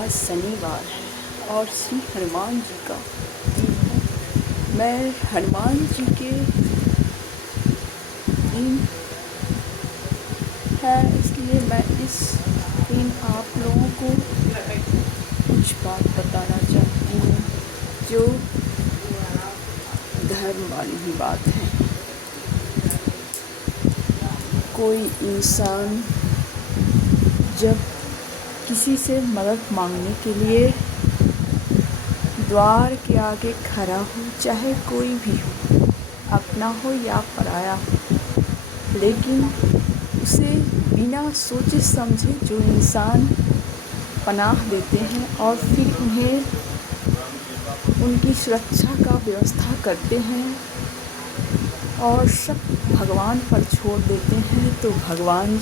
आज शनिवार है और श्री हनुमान जी का दिन है। मैं हनुमान जी के दिन है, इसलिए मैं इस दिन आप लोगों को कुछ बात बताना चाहती हूँ जो धर्म वाली ही बात है। कोई इंसान जब किसी से मदद मांगने के लिए द्वार के आगे खड़ा हो, चाहे कोई भी हो, अपना हो या पराया हो, लेकिन उसे बिना सोचे समझे जो इंसान पनाह देते हैं और फिर उन्हें उनकी सुरक्षा का व्यवस्था करते हैं और सब भगवान पर छोड़ देते हैं, तो भगवान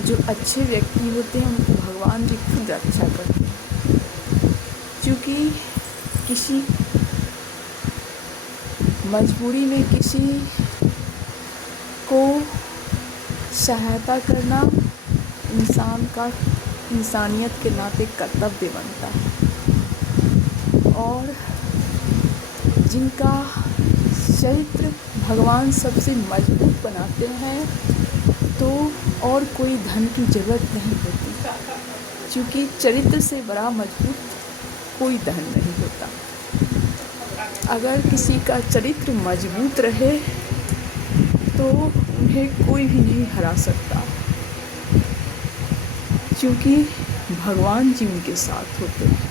जो अच्छे व्यक्ति होते हैं उनको भगवान जी खुद रक्षा करते हैं। क्योंकि किसी मजबूरी में किसी को सहायता करना इंसान का इंसानियत के नाते कर्तव्य बनता है। और जिनका चरित्र भगवान सबसे मजबूत बनाते हैं तो और कोई धन की ज़रूरत नहीं होती, क्योंकि चरित्र से बड़ा मजबूत कोई धन नहीं होता। अगर किसी का चरित्र मजबूत रहे तो उन्हें कोई भी नहीं हरा सकता, क्योंकि भगवान जी उनके साथ होते हैं।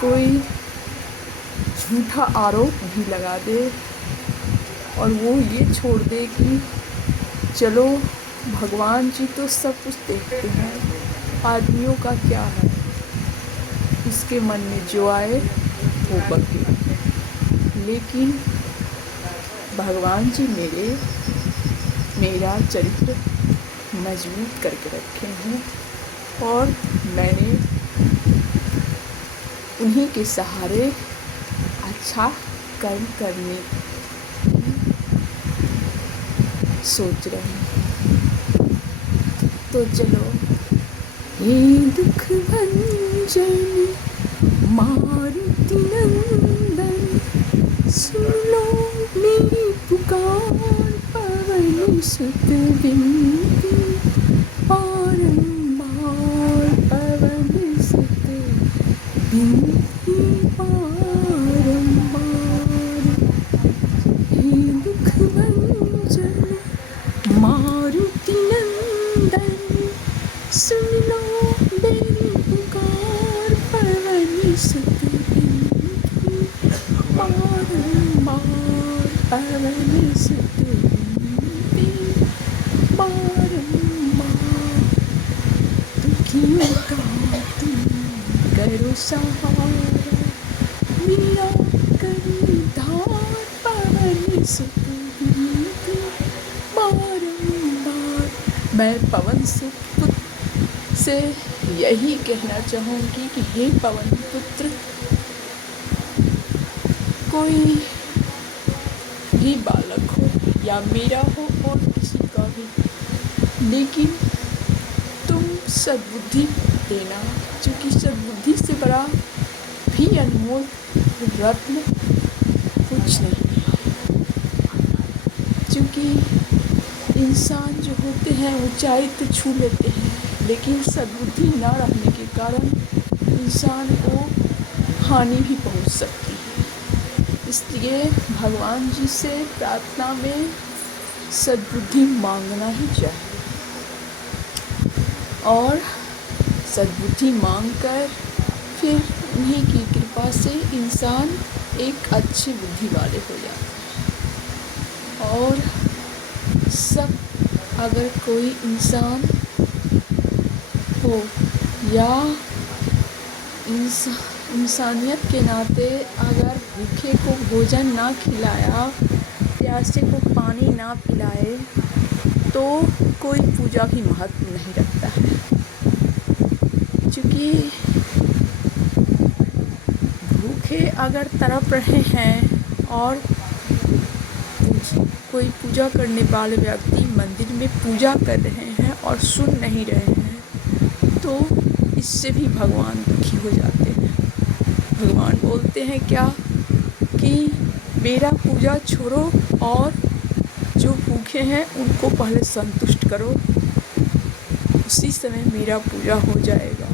कोई झूठा आरोप भी लगा दे और वो ये छोड़ दे कि चलो भगवान जी तो सब कुछ देखते हैं, आदमियों का क्या है, इसके मन में जो आए वो बके। लेकिन भगवान जी मेरा चरित्र मजबूत करके रखे हैं और मैंने उन्हीं के सहारे अच्छा कर्म करने की सोच रहे हैं। तो चलो, हे दुख भंजन मारुति नंदन, सुन लो मेरी पुकार, पवन सुत विनती बारंबार, पवन सुत विनती बारंबार। हे दुख भंजन मारुति नंदन, सुन लो मेरी पुकार, पवन सुत विनती बारंबार, पवन सुत विनती बारंबार। दुखियों का तुम करो सहारा, मेरा करो उद्धार, पवन सुत विनती बारंबार। मैं पवन सुत से यही कहना चाहूँगी कि हे पवन पुत्र, कोई भी बालक हो या मेरा हो और किसी का भी, लेकिन तुम सद्बुद्धि देना, क्योंकि सद्बुद्धि से बड़ा भी अनमोल रत्न कुछ नहीं। क्योंकि इंसान जो होते हैं ऊंचाई तो छू लेते हैं, लेकिन सद्बुद्धि ना रहने के कारण इंसान को हानि भी पहुंच सकती है। इसलिए भगवान जी से प्रार्थना में सद्बुद्धि मांगना ही चाहिए और सद्बुद्धि मांगकर फिर उन्हीं की कृपा से इंसान एक अच्छी बुद्धि वाले हो जाते हैं। और सब अगर कोई इंसान हो या इंसानियत के नाते अगर भूखे को भोजन ना खिलाया, प्यासे को पानी ना पिलाए, तो कोई पूजा भी महत्व नहीं रखता है। क्योंकि भूखे अगर तड़प रहे हैं और कोई पूजा करने वाले व्यक्ति मंदिर में पूजा कर रहे हैं और सुन नहीं रहे हैं, तो इससे भी भगवान दुखी हो जाते हैं। भगवान बोलते हैं क्या कि मेरा पूजा छोड़ो और जो भूखे हैं उनको पहले संतुष्ट करो, उसी समय मेरा पूजा हो जाएगा।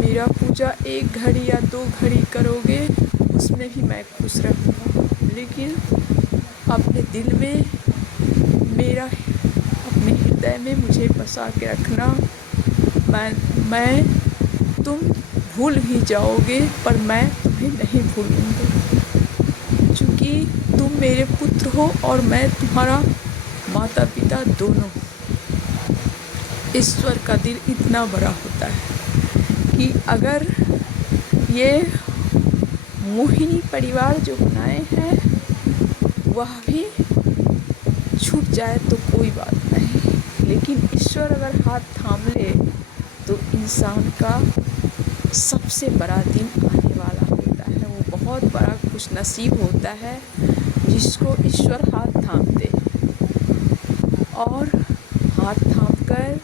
मेरा पूजा 1 घड़ी या 2 घड़ी करोगे उसमें भी मैं खुश रहूँगा, लेकिन अपने दिल में मेरा अपने हृदय में मुझे बसा के रखना। मैं तुम भूल भी जाओगे पर मैं तुम्हें नहीं भूलूँगा, क्योंकि तुम मेरे पुत्र हो और मैं तुम्हारा माता पिता दोनों। ईश्वर का दिल इतना बड़ा होता है कि अगर ये मोहिनी परिवार जो बनाए हैं वह भी छूट जाए तो कोई बात नहीं, लेकिन ईश्वर अगर हाथ थाम ले तो इंसान का सबसे बड़ा दिन आने वाला होता है। वो बहुत बड़ा खुशनसीब होता है जिसको ईश्वर हाथ थामते और हाथ थाम कर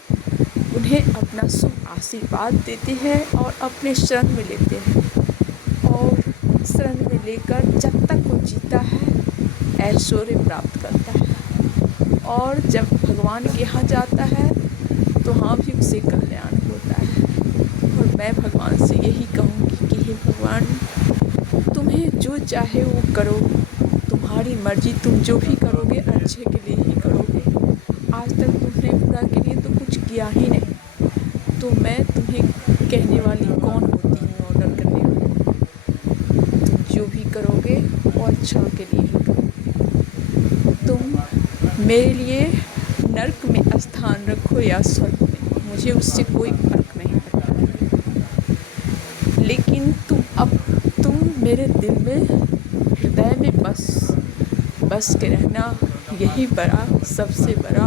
उन्हें अपना शुभ आशीर्वाद देते हैं और अपने शरण में लेते हैं, और शरण में लेकर जब तक वो जीता है ऐश्वर्य प्राप्त करता है, और जब भगवान के यहाँ जाता है तो हाँ भी उसे कल्याण होता है। और मैं भगवान से यही कहूँगी कि हे भगवान, तुम्हें जो चाहे वो करो, तुम्हारी मर्जी, तुम जो भी करोगे अच्छे के लिए ही करोगे। आज तक तुमने बुरा के लिए तो कुछ किया ही नहीं, तो मैं तुम्हें कहने वाली कौन होती हूँ ऑर्डर करने वाली। तुम जो भी करोगे वो अच्छा के लिए ही करोगे। तुम मेरे लिए नर्क में स्थान रखो या स्वर्ग में, मुझे उससे कोई फर्क नहीं पड़ता, लेकिन तुम मेरे दिल में हृदय में बस के रहना। यही बड़ा सबसे बड़ा